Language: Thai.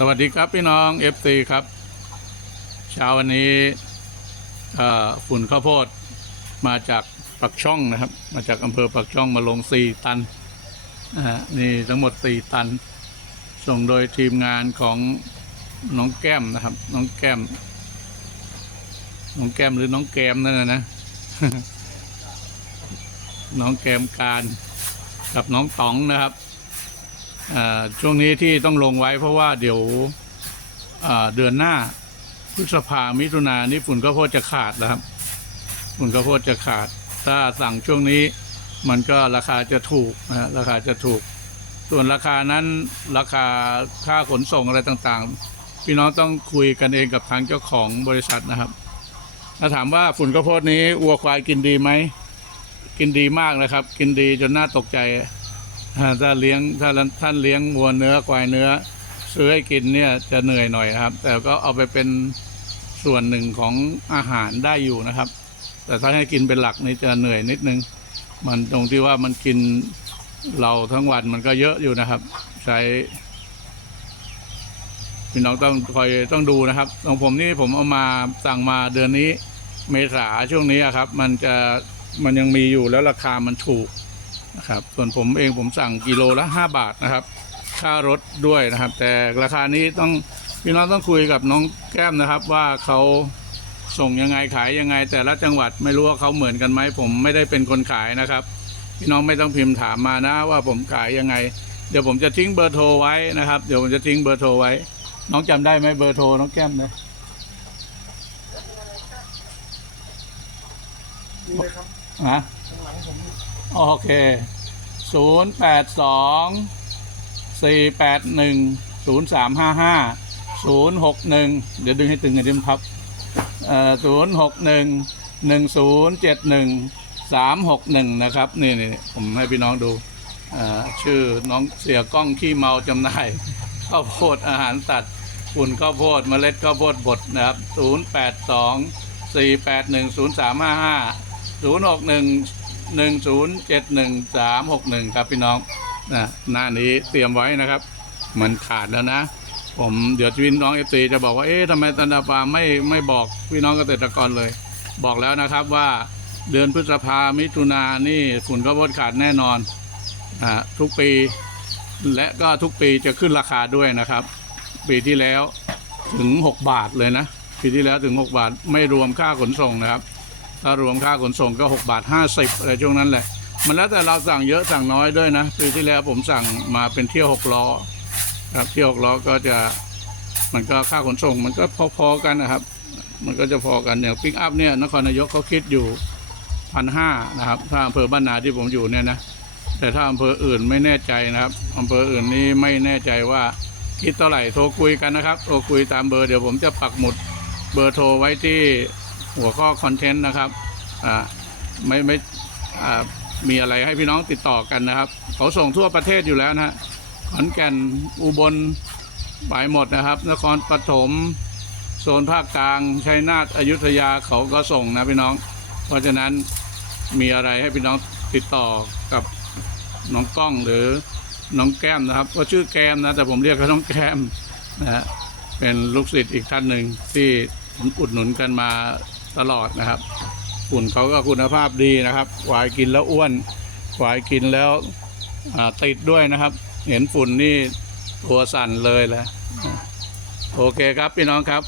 สวัสดีครับพี่น้อง FC ครับ เช้าวันนี้ฝุ่นข้าวโพดมาจากปักช่องนะครับ มาจากอำเภอปักช่องมาลง 4 ตันนี่ทั้งหมด 4 ตัน ส่งโดยทีมงานของน้องแก้มนะครับ น้องแก้ม น้องแก้มหรือน้องแกมนั่นนะนะ น้องแกมการกับน้องต๋องนะครับ ช่วงนี้ที่ต้องลงไว้เพราะว่าเดี๋ยวเดือนหน้าพฤษภามิถุนานี่ฝุ่นข้าวโพดจะขาดแล้วครับ ฝุ่นข้าวโพดจะขาด ถ้าสั่งช่วงนี้มันก็ราคาจะถูกนะฮะราคาจะถูก ส่วนราคานั้นราคาค่าขนส่งอะไรต่างๆ พี่น้องต้องคุยกันเองกับทางเจ้าของบริษัทนะครับ ถ้าถามว่าฝุ่นข้าวโพดนี้วัวควายกินดีไหม กินดีมากนะครับ กินดีจนน่าตกใจ ถ้าเลี้ยงถ้าท่านเลี้ยงวัวเนื้อควายเนื้อ ซื้อให้กินเนี่ยจะเหนื่อยหน่อยครับ แต่ก็เอาไปเป็นส่วนหนึ่งของอาหารได้อยู่นะครับ แต่ถ้าให้กินเป็นหลักนี่จะเหนื่อยนิดนึง มันตรงที่ว่ามันกินเราทั้งวันมันก็เยอะอยู่นะครับ ใช้พี่น้องต้องคอยต้องดูนะครับของผมนี่ผมเอามาสั่งมาเดือนนี้ เมษาช่วงนี้ครับ มันจะมันยังมีอยู่แล้วราคามันถูก นะครับ ส่วนผมเองผมสั่งกิโลละ 5 บาทนะครับ ค่ารถด้วยนะครับ แต่ราคานี้ต้องพี่น้องต้องคุยกับน้องแก้มนะครับ ว่าเขาส่งยังไงขายยังไง แต่ละจังหวัดไม่รู้ว่าเขาเหมือนกันไหมผมไม่ได้เป็นคนขายนะครับ พี่น้องไม่ต้องพิมพ์ถามมานะว่าผมขายยังไง เดี๋ยวผมจะทิ้งเบอร์โทรไว้นะครับ เดี๋ยวผมจะทิ้งเบอร์โทรไว้ น้องจำได้ไหมเบอร์โทรน้องแก้มนะนี่เลยครับฮะข้างหลังผม โอเคศูนย์แปดสองสี่แปดหนึ่งศูนย์สามห้าห้าศูนย์หกหนึ่งเดี๋ยวดึงให้ตึงไอ้ดิมครับศูนย์หกหนึ่งหนึ่งศูนย์เจ็ดหนึ่งสามหกหนึ่งนะครับนี่นี่ผมให้พี่น้องดูชื่อน้องเสียกล้องขี้เมาจำหน่ายข้าวโพดอาหารสัตว์ฝุ่นข้าวโพดเมล็ดข้าวโพดบดนะครับศูนย์แปดสองสี่แปด หนึ่งศูนย์เจ็ดหนึ่งสามหกหนึ่งครับพี่น้องนะหน้านี้เตรียมไว้นะครับ มันขาดแล้วนะ ผมเดี๋ยวพี่น้องเอฟซีจะบอกว่าเอ๊ะทำไมตันดาฟาไม่ไม่บอกพี่น้องเกษตรกรเลย บอกแล้วนะครับว่าเดือนพฤษภามิถุนายนนี่ฝุ่นข้าวโพดขาดแน่นอนอ่าทุกปี และก็ทุกปีจะขึ้นราคาด้วยนะครับ ปีที่แล้วถึง 6 บาทเลยนะ ปีที่แล้วถึง 6 บาทไม่รวมค่าขนส่งนะครับ ถ้ารวมค่าขนส่งก็6บาท50อะไรช่วงนั้นแหละ มันแล้วแต่เราสั่งเยอะสั่งน้อยด้วยนะปีที่แล้วผมสั่งมาเป็นเที่ยวหกล้อครับเที่ยวหกล้อก็จะมันก็ค่าขนส่งมันก็พอๆกันนะครับ มันก็จะพอกันอย่างปิกอัพเนี่ยนครนายกเขาคิดอยู่พันห้านะครับถ้าอำเภอบ้านนาที่ผมอยู่เนี่ยนะแต่ถ้าอำเภออื่นไม่แน่ใจนะครับอำเภออื่นนี่ไม่แน่ใจว่าคิดเท่าไหร่โทรคุยกันนะครับโทรคุยตามเบอร์เดี๋ยวผมจะปักหมุดเบอร์โทรไว้ที่ หัวข้อคอนเทนต์นะครับไม่ไม่มีอะไรให้พี่น้องติดต่อกันนะครับ เขาส่งทั่วประเทศอยู่แล้วนะฮะขอนแก่นอุบลไปหมดนะครับ นครปฐมโซนภาคกลางชัยนาทอยุธยาเขาก็ส่งนะพี่น้อง เพราะฉะนั้นมีอะไรให้พี่น้องติดต่อกับน้องกล้องหรือน้องแก้มนะครับก็ชื่อแก้มนะแต่ผมเรียกเขาน้องแก้มนะฮะเป็นลูกศิษย์อีกท่านหนึ่งที่ผมอุดหนุนกันมา ตลอดนะครับฝุ่นเขาก็คุณภาพดีนะครับควายกินแล้วอ้วนควายกินแล้วติดด้วยนะครับ เห็นฝุ่นนี่ตัวสั่นเลยแหละโอเคครับพี่น้องครับ